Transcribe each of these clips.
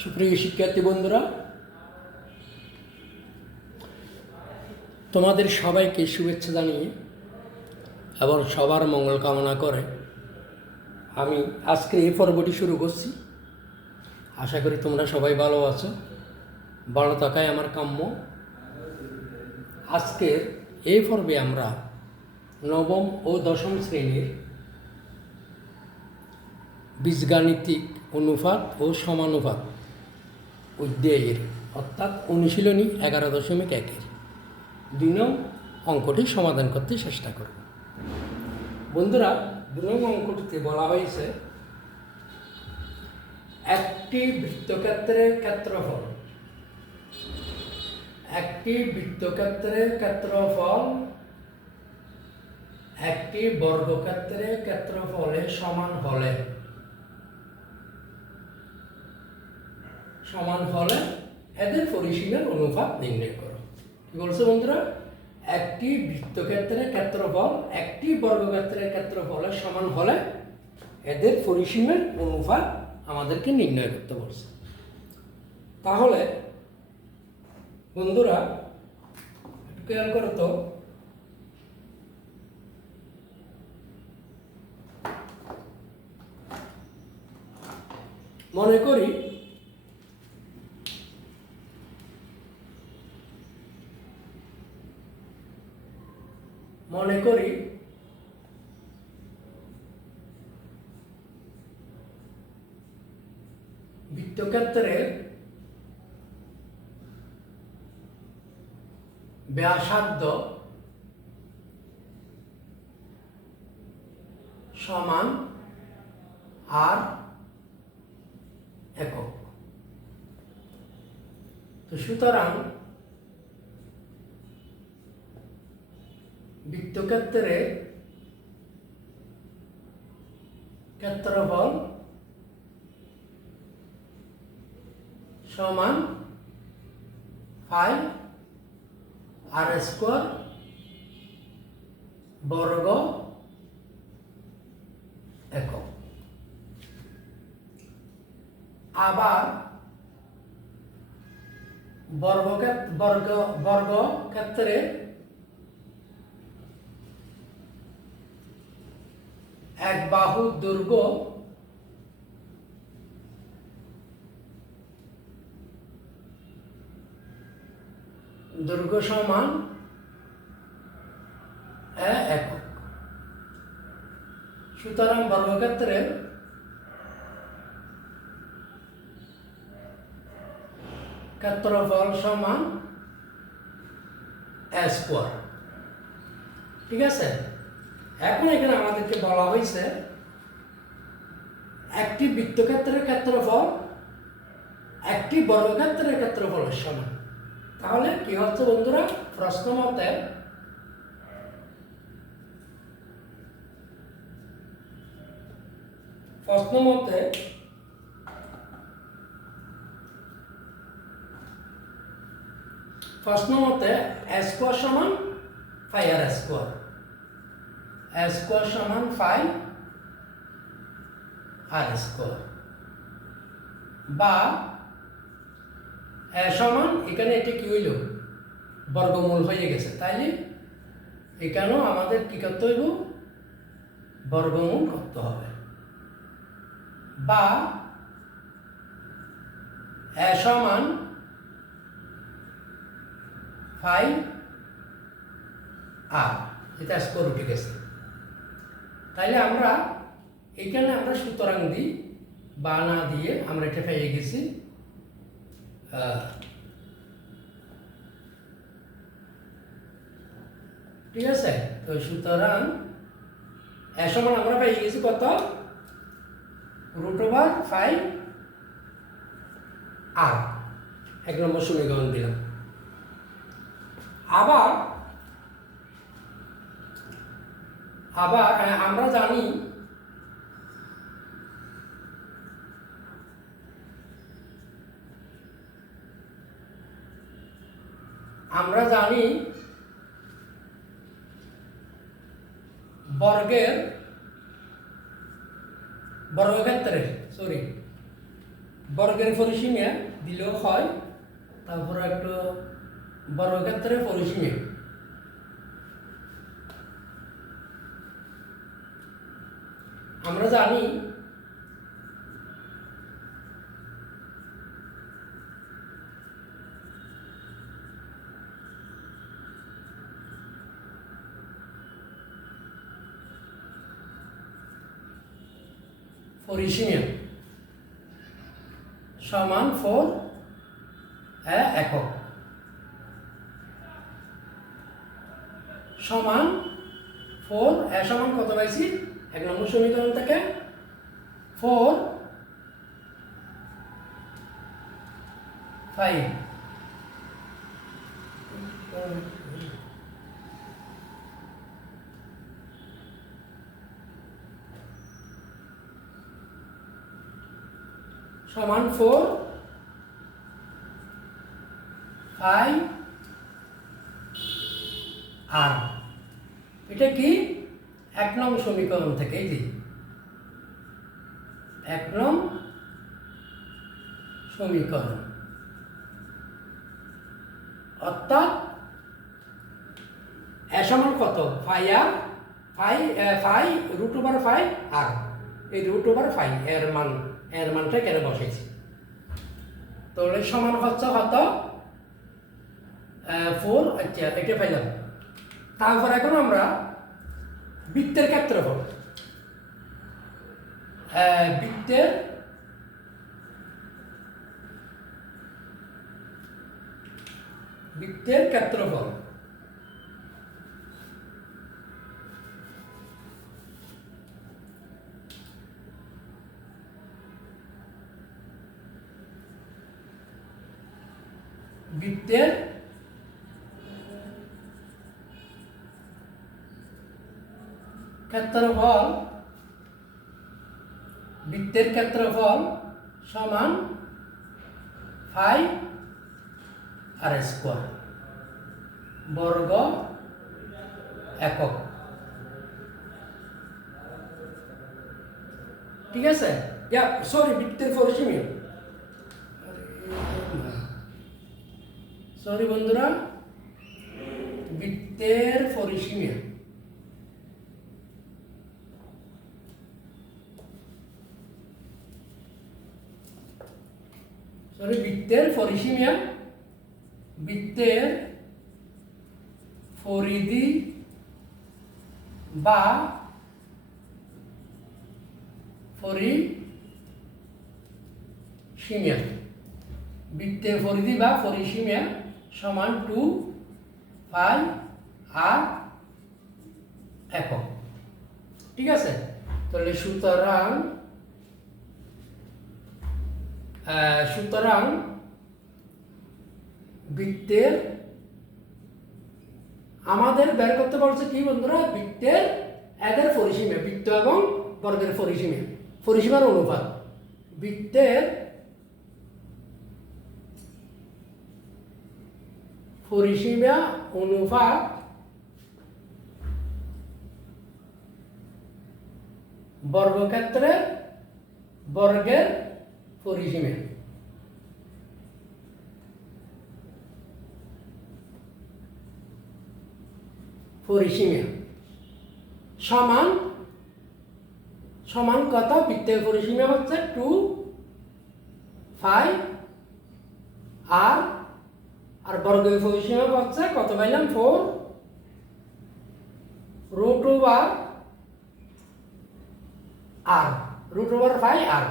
সুপ্রিয় শিক্ষার্থী বন্ধুরা, তোমাদের সবাইকে শুভেচ্ছা জানিয়ে এবং সবার মঙ্গল কামনা করে আমি আজকে এই পর্বটি শুরু করছি। আশা করি তোমরা সবাই ভালো আছো, ভালো থাকাই আমার কাম্য। আজকের এই পর্বে আমরা নবম ও দশম শ্রেণীর বীজগাণিতিক অনুপাত ও সমানুপাত অধ্যায়ের অর্থাৎ অনুশীলনী 11.1-এর 2 নং অঙ্কটি সমাধান করতে চেষ্টা করব। বন্ধুরা, 2 নং অঙ্কটিতে বলা হয়েছে একটি বৃত্তক্ষেত্রের ক্ষেত্রফল একটি বর্গক্ষেত্রের ক্ষেত্রফলের সমান হলে এদের পরিসীমার অনুপাত নির্ণয় করো। কি বলছে বন্ধুরা? একটি বৃত্তক্ষেত্রের ক্ষেত্রফল একটি বর্গক্ষেত্রের ক্ষেত্রফলের সমান হলে এদের পরিসীমার অনুপাত আমাদেরকে নির্ণয় করতে বলছে। তাহলে বন্ধুরা একটু খেয়াল করো তো, মনে করি বৃত্তক্ষেত্রে ব্যাসার্ধ সমান আর একক। তো সুতরাং বৃত্তক্ষেত্রের ক্ষেত্রফল সমান 5r² বর্গ একক। আবার বর্গক্ষেত্রে এক বাহুর দৈর্ঘ্য সমান একক। সুতরাং বর্গক্ষেত্রের ক্ষেত্রফল সমান a²। ঠিক আছে? এখন এখানে আমাদেরকে বলা হয়েছে একটি বৃত্তক্ষেত্রের ক্ষেত্রফল একটি বর্গক্ষেত্রের ক্ষেত্রফলের সমান। তাহলে কি হচ্ছে বন্ধুরা? প্রশ্ন মতে a² সমান 5r², a² সমান 5r², বা সমান এখানে এটা কি হইল? বর্গমূল হয়ে গেছে। তাইলে এখানেও আমাদের কি করতে হইব? বর্গমূল করতে হবে। বা সমান 5r, এটা স্কোয়ার উঠে গেছে। তাইলে আমরা এখানে সুতরাং দিই, বা না দিয়ে আমরা এটা পেয়ে গেছি ঠিক আছে। তো সুতরাং সমান আমরা পেয়ে গেছি কত? √5r। 1 নম্বর সমীকরণ দিলাম। আবার আমরা জানি বর্গক্ষেত্রের বর্গক্ষেত্রের বর্গের পরিসীমা দিলেও হয়, তারপরে একটু বর্গক্ষেত্রের পরিসীমা আমরা জানি পরিসীমা সমান 4 একক সমান 4 সমান কত পাইছি 1 নম্বর সমীকরণ থেকে 4 5 সমান 4 5 আর এটা কি 1 নং সমীকরণ থেকে এই যে 1 নং সমীকরণ অর্থাৎ সমান কত 5 আর 5 √5 আর এই √5 এর মানটা কেন বসাইছি তাহলে সমান হচ্ছে কত 4 আচ্ছা এটা পাইলাম। তারপর এখন আমরা বৃত্তের ক্ষেত্রফল বৃত্তের ক্ষেত্রফল বৃত্তের ক্ষেত্রফল সমান 5 আর স্কয়ার বর্গ একক। ঠিক আছে বৃত্তের পরিসীমা বন্ধুরা বৃত্তের পরিসীমা বৃত্তের পরিধি বা পরিসীমা সমান 2 5 আর একক। ঠিক আছে তাহলে সুতরাং বৃত্তের আমাদের বের করতে বলছে কি বন্ধুরা বৃত্তের এদের পরিসীমা বৃত্ত এবং বর্গের পরিসীমার অনুপাত বৃত্তের পরিসীমা অনুপাত বর্গক্ষেত্রের বর্গের পরিসীমা সমান কত বৃত্তের পরিসীমা হচ্ছে 2 5 আর বর্গের পরিসীমা হচ্ছে কত পাইলাম 4 √5 আর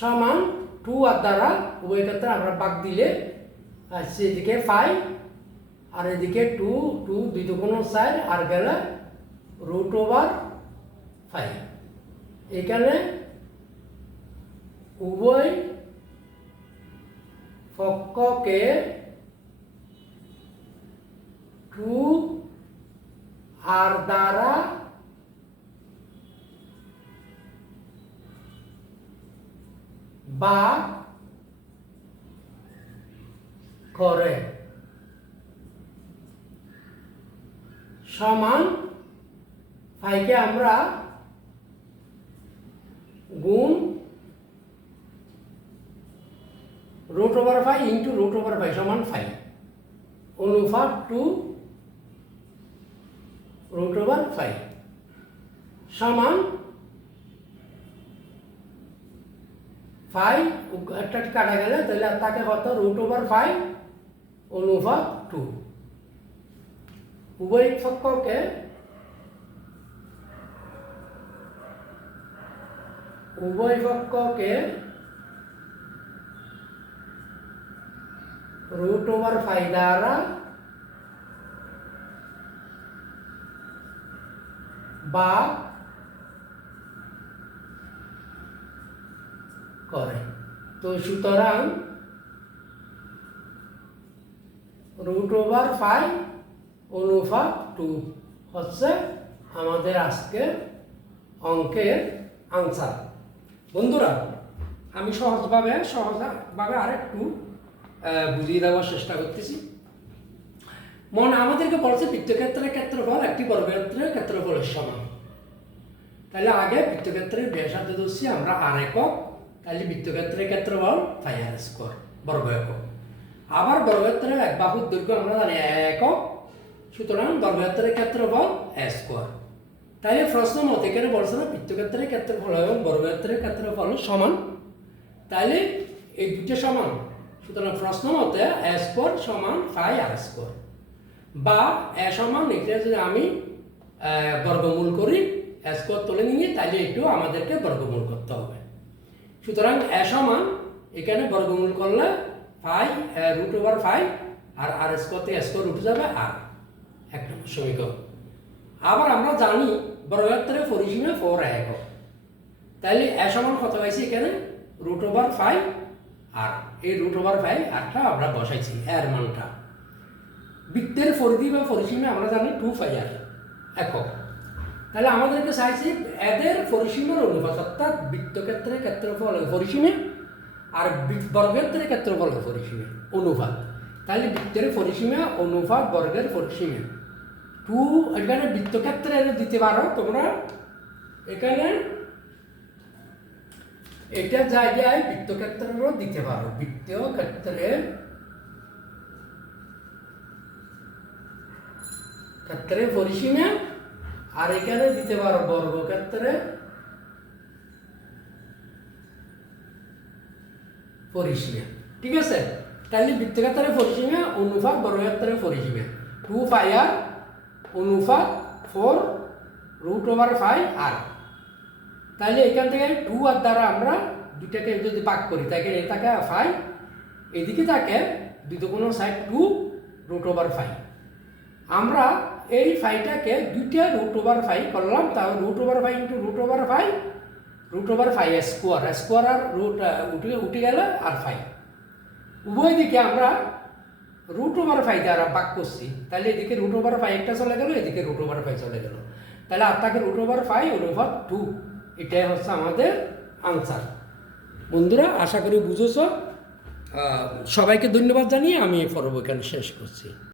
সমান 2 আর দ্বারা উভয় ক্ষেত্রে আমরা ভাগ দিলে আসছে এদিকে 5 আর এদিকে 2 2 4 আর গেলে √5 এখানে উভয় পক্ষকে 2 আর দ্বারা ভাগ করে সমান 5কে আমরা গুণ √5 ইন্টু √5 সমান 5 অনুপাত 2 √5 সমান 5 একটা কাটা গেলে তাহলে তাকে কত √5 অনুপাত 2 উভয় পক্ষকে √5 দ্বারা ভাগ করে। তো সুতরাং √5 অনুপাত 2 হচ্ছে আমাদের আজকের অঙ্কের আনসার। বন্ধুরা, আমি সহজভাবে আরেকটু বুঝিয়ে দেওয়ার চেষ্টা করতেছি। আমাদেরকে বলছে বৃত্তক্ষেত্রের ক্ষেত্রফল একটি বর্গক্ষেত্রের ক্ষেত্রফলের সমান। তাহলে আগে বৃত্তক্ষেত্রের ব্যাসার্ধ ধরছি আমরা r একক, তাহলে বৃত্তক্ষেত্রের ক্ষেত্রফল πr² বর্গ একক। আবার বর্গক্ষেত্রের এক বাহুর দৈর্ঘ্য আমরা জানি একক, সুতরাং বর্গক্ষেত্রের ক্ষেত্রফল a²। তাহলে প্রশ্ন মতে এখানে বলছে না বৃত্তক্ষেত্রের ক্ষেত্রফল এবং বর্গক্ষেত্রের ক্ষেত্রফল সমান, তাহলে এই দুটো সমান। সুতরাং প্রশ্ন মতে a² সমান πr², বা a সমান এটা যদি আমি বর্গমূল করি a² তুলে নিয়ে, তাহলে একটু আমাদেরকে বর্গমূল করতে হবে। সুতরাং a সমান এখানে বর্গমূল করলে √5 আর r² থেকে a² উঠে যাবে আর এক নম্বর সমীকরণ। আবার আমরা জানি বর্গক্ষেত্রের পরিসীমা 4 একক, তাহলে a সমান কত পাইছি এখানে √5 আর এই √5 আরটা আমরা বসাইছি এর মানটা। বৃত্তের পরিধি বা পরিসীমা আমরা জানি 2πr একক। তাহলে আমাদেরকে চাইছি এদের পরিসীমার অনুপাত, অর্থাৎ বৃত্তক্ষেত্রের ক্ষেত্রফল পরিসীমা আর বর্গক্ষেত্রের ক্ষেত্রফল পরিসীমা অনুপাত। তাহলে বৃত্তের পরিসীমা অনুপাত বর্গের পরিসীমা 2। এখানে বৃত্তক্ষেত্রে দিতে পারো তোমরা, এখানে এটা জায়গায় বৃত্তক্ষেত্রেরও দিতে পারো। ক্ষেত্রের পরিসীমা, আর এখানে দিতে পারো বর্গক্ষেত্রে পরিসীমা। ঠিক আছে, তাহলে বৃত্তক্ষেত্রের পরিসীমা অনুপাত বর্গক্ষেত্রের পরিসীমা 2πr অনুপাত 4 √5 আর। তাহলে এখান থেকে 2 আর দ্বারা আমরা দুটাকে যদি ভাগ করি, তাকে এ থাকে 5, এদিকে থাকে দুটো কোনো সাইড 2 √5। আমরা এই 5টাকে দুইটা √5 করলাম, তাহলে √5 ইন্টু √5 √5² আর রুট উঠে গেল আর 5। উভয় দিকে আমরা √5 দ্বারা ভাগ করছি, তাহলে এদিকে √5 একটা চলে গেল, এদিকে √5 চলে গেল, তাহলে আর থাকে √5 অনুপাত 2। এটাই হচ্ছে আমাদের আনসার। বন্ধুরা, আশা করি বুঝেছ। সবাইকে ধন্যবাদ জানিয়ে আমি পর্ব এখানে শেষ করছি।